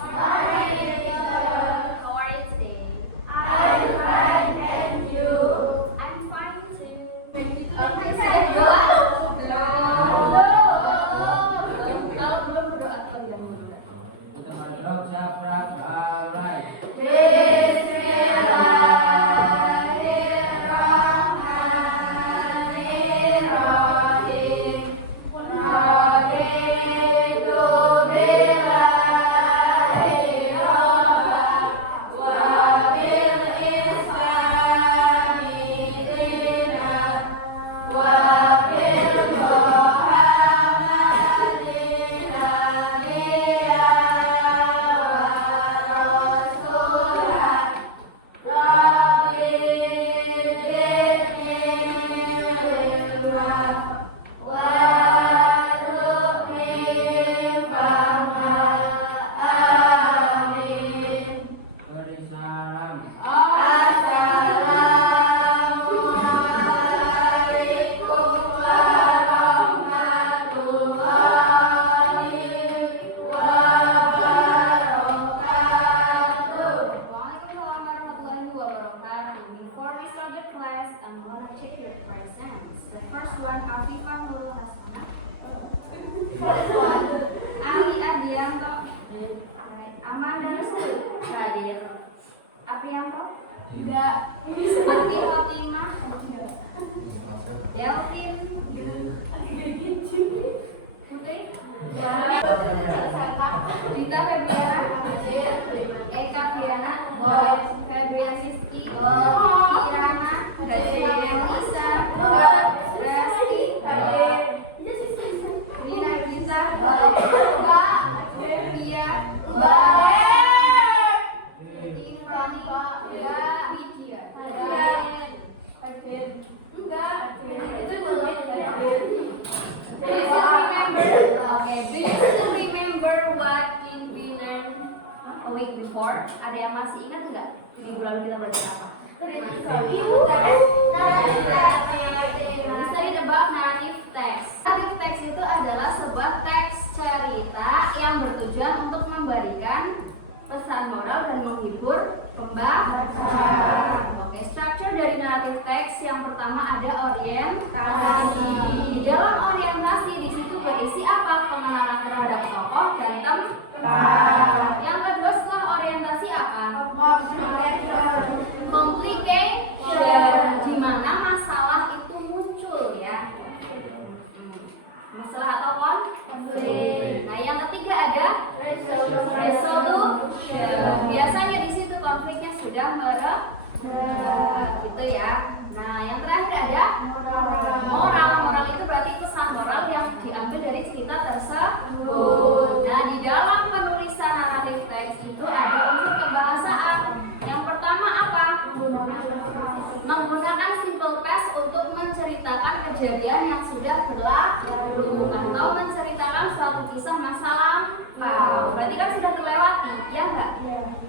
How are you today? I'm fine, and you? I'm fine too. Oke, Berdoa. Kalau belum berdoa terlebih dahulu. Kita berdoa saprak balai. Bismillahirrahmanirrahim. Raditu billahi rabban wa bil islami dinan wa bil Muhammadin nabiyyan wa rasulan. Rabbi zidni ilma warzuqni fahma. Amin. Beri salam. Assalamualaikum warahmatullahi wabarakatuh. Waalaikumsalam warahmatullahi wabarakatuh. Before we start the class, I'm gonna check your presents. The first one, Afifah Nurul Hasanah. First one, Ali Adianto. Amanda Rizky. Hadir. Aprianto. Enggak. Ati Fatimah. Delvin. Putri. Dita Febriana. Eka Fiana. Febrian Siski. Kirana. Lisa. Resti. Rina Gita. Pia. Tiffany. Widya. Do you still remember what we learned a week before? Ada yang masih ingat nggak? Minggu lalu kita belajar apa? We studied about narrative text. Narrative text itu adalah sebuah teks cerita yang bertujuan untuk memberikan pesan moral dan menghibur pembaca. Oke, structure dari narrative text yang pertama ada orientasi. Di dalam orientasi di situ berisi apa? Pengenalan terhadap tokoh dan tempat. Yang kedua setelah orientasi apa? Complication, di mana masalah itu muncul ya. Masalah atau konflik. Nah, yang ketiga ada resolution. Biasanya di situ konfliknya sudah mereda, gitu ya. Nah, yang terakhir ada moral. Moral itu berarti pesan moral yang diambil dari cerita tersebut. Nah, di dalam penulisan naratif teks itu ada unsur kebahasaan. Yang pertama apa? Menggunakan simple past untuk menceritakan kejadian yang sudah berlalu atau menceritakan suatu kisah masa lampau. Berarti kan sudah terlewati, ya enggak?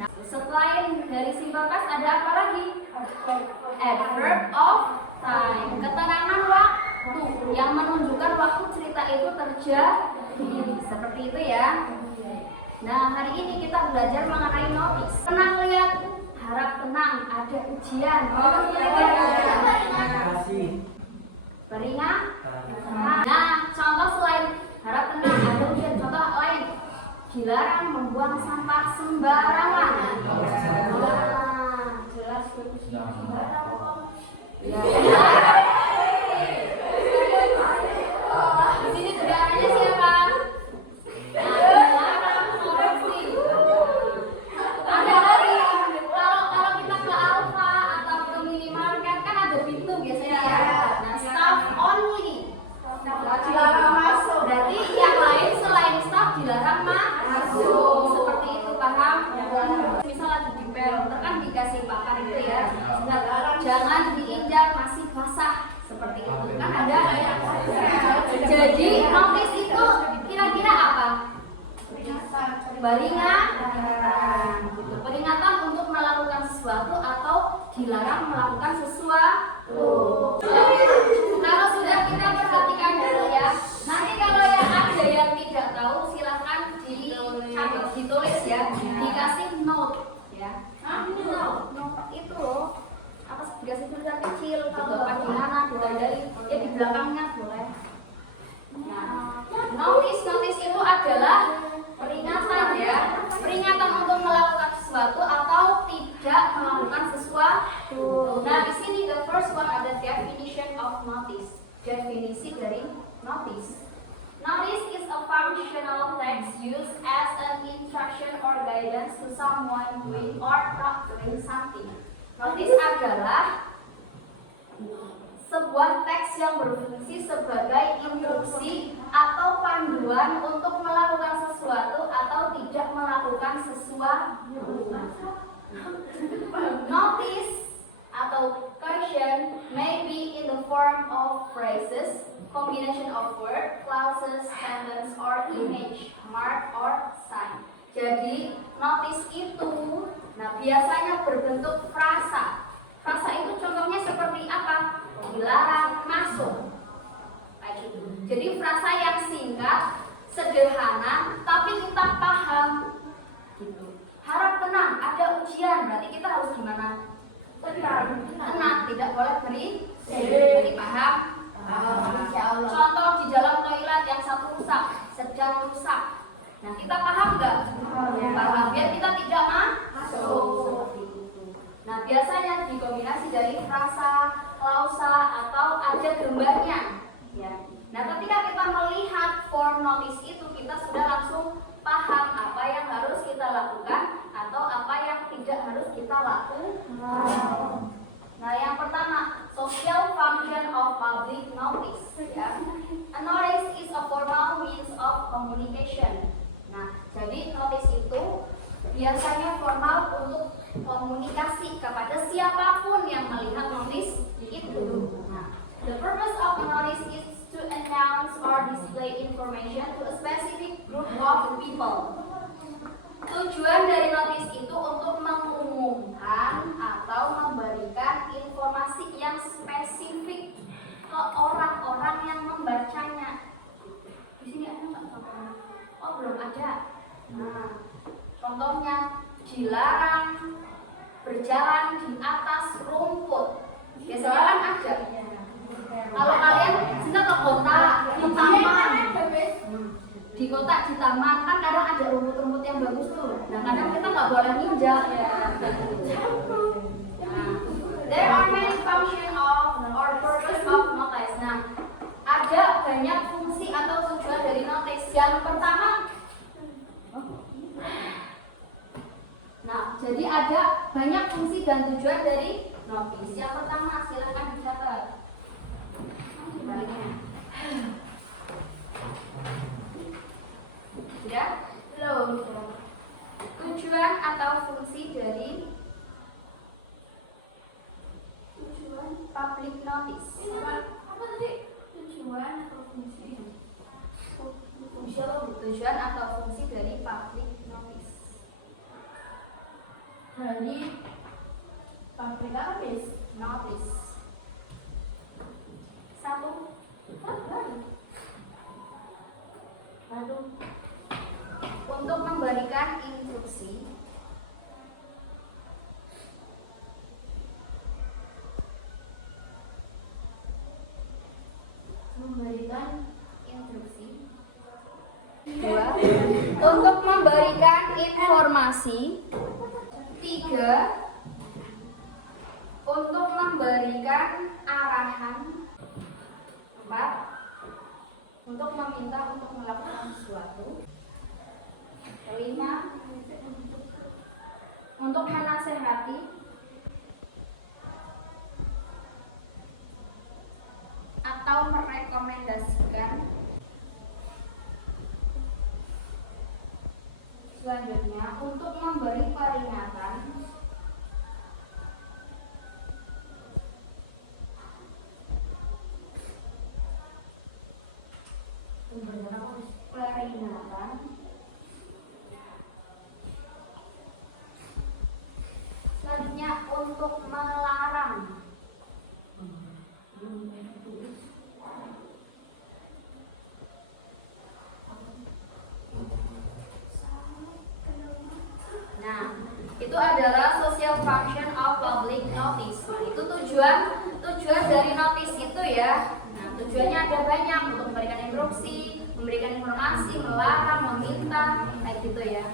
Nah, selain dari simple past ada apa lagi? Adverb of time, keterangan waktu yang menunjukkan waktu cerita itu terjadi. Seperti itu ya. Nah, hari ini kita belajar mengenai notice. Tenang lihat, harap tenang, ada ujian. Beringat. Nah, contoh selain harap tenang, ada ujian. Contoh lain, dilarang membuang sampah sembarangan. Nah, jelas sembarangan. Ya. Di sini saudaranya siapa? Dilarang korupsi. Ada lagi. Kalau kita ke Alfa atau ke minimarket kan ada pintu biasanya ya. Nah, staff only. Dilarang masuk. Berarti yang lain selain staff dilarang masuk. Seperti itu, paham? Misal lagi di pelter kan dikasih pakan itu ya. Nah, jangan diinjak masih basah. Seperti itu kan ada. Jadi notice itu kira-kira apa? Peringatan. Gitu. Peringatan untuk melakukan sesuatu atau dilarang melakukan sesuatu. Kalau sudah kita perhatikan dulu ya. Nanti kalau yang ada yang tidak tahu silahkan ditulis ya, dikasih note ya. Note itu loh, apa sih, dikasih tulisan kecil gitu, di mana ditandai, ya di belakangnya boleh. Nah, notice itu adalah peringatan ya, peringatan untuk melakukan sesuatu atau tidak melakukan sesuatu. Nah, di sini the first one ada definition of notice. Definisi dari notice. Notice is a functional text used as an instruction or guidance to someone doing or not doing something. Notice adalah sebuah teks yang berfungsi sebagai instruksi atau panduan untuk melakukan sesuatu atau tidak melakukan sesuatu. Notice atau question may be in the form of phrases, combination of word, clauses, sentence, or image, mark, or sign. Jadi notice itu, nah biasanya berbentuk frasa. Frasa itu contohnya seperti apa? Dilarang masuk. Kayak gitu. Jadi frasa yang singkat, sederhana, tapi kita paham. Gitu. Harap tenang, ada ujian, berarti kita harus gimana? Tenang, tidak boleh beri paham. Contoh di dalam toilet yang satu rusak, sedang rusak. Nah, kita paham nggak? Paham, biar kita tidak masuk. Seperti itu. Nah, biasanya dikombinasi dari frasa, klausa, atau ada gambarnya. Ya. Nah, ketika kita melihat form notice itu, kita sudah langsung paham apa yang harus kita lakukan atau apa yang tidak harus kita lakukan. Nah, yang pertama, social function of public notice. Ya. A notice is a formal means of communication. Nah, jadi notice itu biasanya formal untuk komunikasi kepada siapapun yang melihat notice itu. Nah, the purpose of a notice is to announce or display information to a specific group of people. Tujuan dari notice itu untuk mengumumkan atau memberikan informasi yang spesifik ke orang-orang yang membacanya. Di sini ada nggak contohnya? Oh, belum ada. Nah, contohnya dilarang berjalan di atas rumput. Biasanya kan ada. Kalau kalian suka ke kota, di taman, di kota, di taman kan kadang ada rumput-rumput yang bagus tuh. Nah, kadang kita nggak boleh nginjak. Nah, there are many function of or purpose of notice. Nah, ada banyak fungsi atau tujuan dari notice. Yang pertama, nah, jadi ada banyak fungsi dan tujuan dari notice. Yang pertama, silakan dicatat. Baliknya. Sudah? Belum. Tujuan atau fungsi dari tujuan public notice. Apa tadi? Tujuan atau fungsi? Tujuan atau fungsi dari public notice. Dari public Notice. Satu. Untuk memberikan instruksi. Dua, untuk memberikan informasi. Tiga, untuk memberikan arahan. Empat, untuk meminta untuk melakukan sesuatu. Kelima, untuk menasehati. Atau merekomendasikan. Selanjutnya, untuk memberi peringatan. Selanjutnya, untuk melarang. itu adalah social function of public notice. Nah, itu tujuan dari notice itu ya. Nah, tujuannya ada banyak, untuk memberikan instruksi, memberikan informasi, melarang, meminta, kayak gitu ya.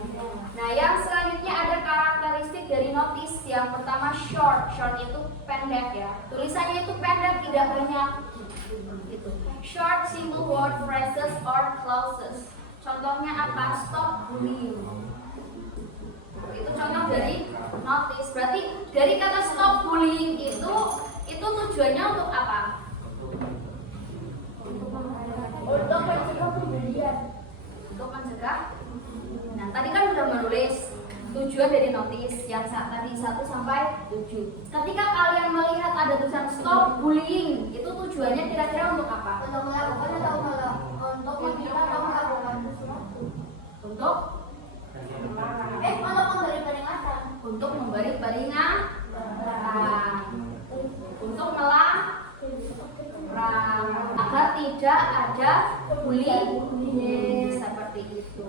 Nah, yang selanjutnya ada karakteristik dari notice. Yang pertama short. Short itu pendek ya. Tulisannya itu pendek, tidak banyak. Gitu. Short, simple word, phrases, or clauses. Contohnya apa? Stop bullying. Itu contoh dari notice. Berarti dari kata stop bullying itu tujuannya untuk apa? Untuk mencegah pembelian. Untuk mencegah. Nah, tadi kan sudah menulis tujuan dari notice yang tadi 1 sampai 7. Ketika kalian melihat ada tulisan stop bullying, itu tujuannya kira-kira untuk apa? Untuk melakukan atau untuk meminta atau melakukan sesuatu. Untuk Untuk memberi peringatan. untuk memberi peringatan, untuk melarang agar tidak ada bullying seperti itu.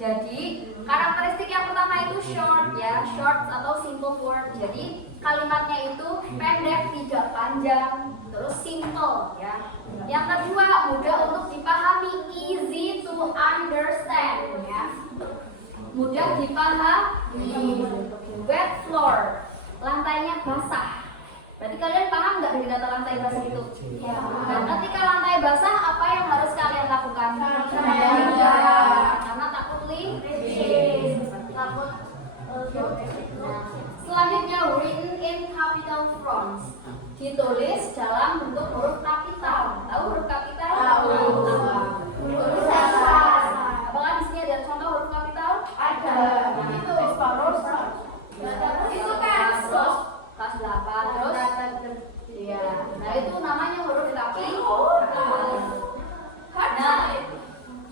Jadi karakteristik yang pertama itu short ya, short atau simple word. Jadi kalimatnya itu pendek, tidak panjang, terus simple ya. Yang kedua mudah untuk dipahami, easy to understand ya. Mudah dipahami. Wet floor, lantainya basah. Berarti kalian paham nggak dari kata lantai basah itu? Ya. Dan ketika lantai basah, apa yang harus kalian lakukan? Karena takut licin. Takut. Selanjutnya written in capital fonts, ditulis dalam bentuk huruf kapital. Tahu huruf kapital? Tahu. Huruf besar. Apakah di sini ada contoh huruf kapital? Ada. Itu separuh. Itu kan. Terus kelas 8 terus iya. Nah, itu namanya huruf kapital. Nah,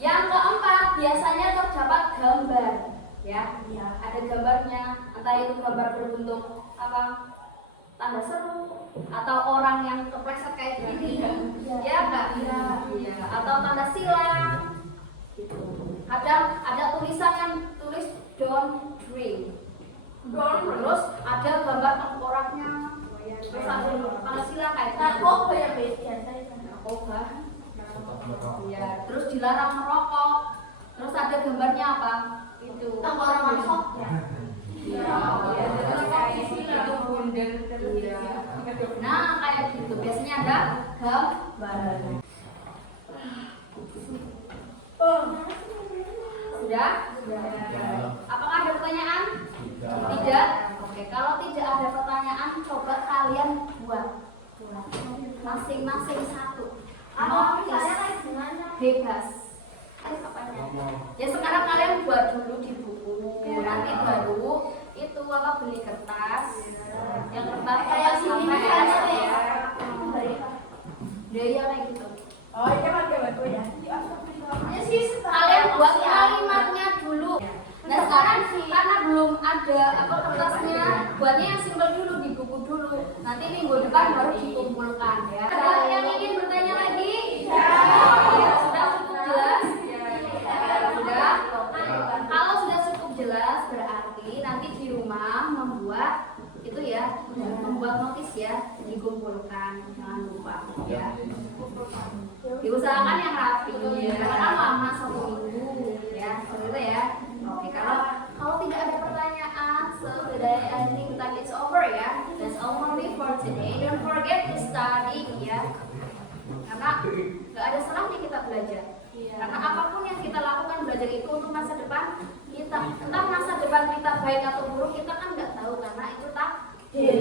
yang keempat biasanya terdapat gambar ya. Ada gambarnya, entah itu gambar berbentuk apa? Tanda seru atau orang yang kepleset kayak gini ya enggak? Iya, atau tanda silang gitu. Kadang ada tulisan yang tulis don't drink. Terus ada gambar tengkoraknya. Terus ada tanda silang kayak gitu. Narkoba yang biasa. Narkoba. Ya, terus dilarang merokok. Terus ada gambarnya apa? Itu Tengkorak masuk. Nah, kayak gitu. Biasanya ada gambar. Sudah? Apakah ada pertanyaan? Tidak? Oke, kalau tidak ada pertanyaan, coba kalian buat masing-masing satu. Notis bebas. Ya sekarang kalian buat dulu di buku. Nanti baru itu apa beli kertas. Yang kertas Kayak sini sampai ya. ya kayak gitu. Oh, ini pakai batu ya. Ya sih, Kalian buat kalimatnya dulu. Nah sekarang karena belum ada apa kertasnya, buatnya yang simpel dulu di buku dulu. Nanti minggu depan baru dikumpulkan ya. Ada yang ingin bertanya lagi? Ya. Sudah cukup jelas? Sudah. Kalau sudah cukup jelas berarti nanti di rumah membuat itu ya, membuat notis ya, dikumpulkan, jangan lupa ya. Diusahakan yang rapi, karena kan lama 1 minggu ya, seperti itu ya. Oke, kalau tidak ada pertanyaan, so today I think that it's over ya. That's all for me for today. Don't forget to study ya. Karena nggak ada salahnya kita belajar. Karena apapun yang kita lakukan belajar itu untuk masa depan kita. Entah masa depan kita baik atau buruk kita kan nggak tahu karena itu takdir.